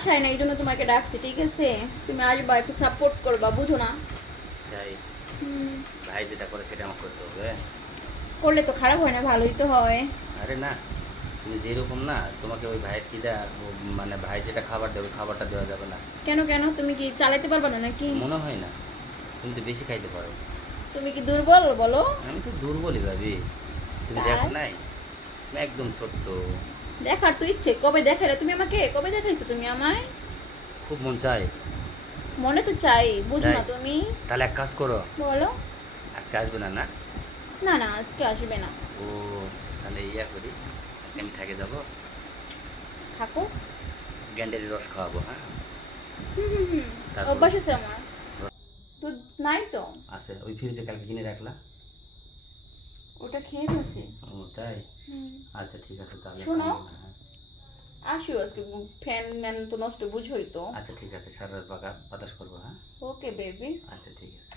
বাসায় না, এই জন্য তোমাকে ডাকছি, ঠিক আছে? তুমি আসবা, একটু সাপোর্ট করবা, বুঝো না? তাই হুম, ভাই যেটা করে সেটা আমার করতে হবে। করলে তো খারাপ হয় না, ভালোই তো হয়। আরে না, তুমি যেরকম না, তোমাকে ওই ভাইয়ের খিদা মানে ভাই যেটা খাবার দেবে খাবারটা দেওয়া যাবে না। কেন কেন, তুমি কি চালাতে পারবা না নাকি? মনে হয় না, তুমি তো বেশি খাইতে পারো। তুমি কি দুর্বল বলো? আমি তো দুর্বলই ভাবি, তুমি তাই? দেখো নাই আমি একদম ছোট্ট। দেখার তো ইচ্ছে, কবে দেখালে তুমি আমাকে? কবে দেখাইছো তুমি আমায়? খুব মন চাই। মনে তো চাই, বুঝো তাই না তুমি? তাহলে এক কাজ করো, বলো। আজকে আসবে না না? না না, আজকে আসবে না। ও, তাহলে ইয়া করি, আজকে আমি থেকে যাব, থাকো। গ্যান্ডারি রস খাওয়াবো, হ্যাঁ? হুম হুম হুম, তারপর অভ্যাস আছে আমার। দুধ নাই তো। আছে ওই ফ্রিজে কালকে কিনে রাখলা। ওটা খেয়ে ফেলছি। ও তাই? হুম। আচ্ছা ঠিক আছে তাহলে। শোনো, হ্যাঁ। আসিও আজকে, ফ্যান ম্যান তো নষ্ট বুঝোই তো। আচ্ছা ঠিক আছে, সারা রাত বাতাস করবো, হ্যাঁ? Okay baby. আচ্ছা ঠিক আছে।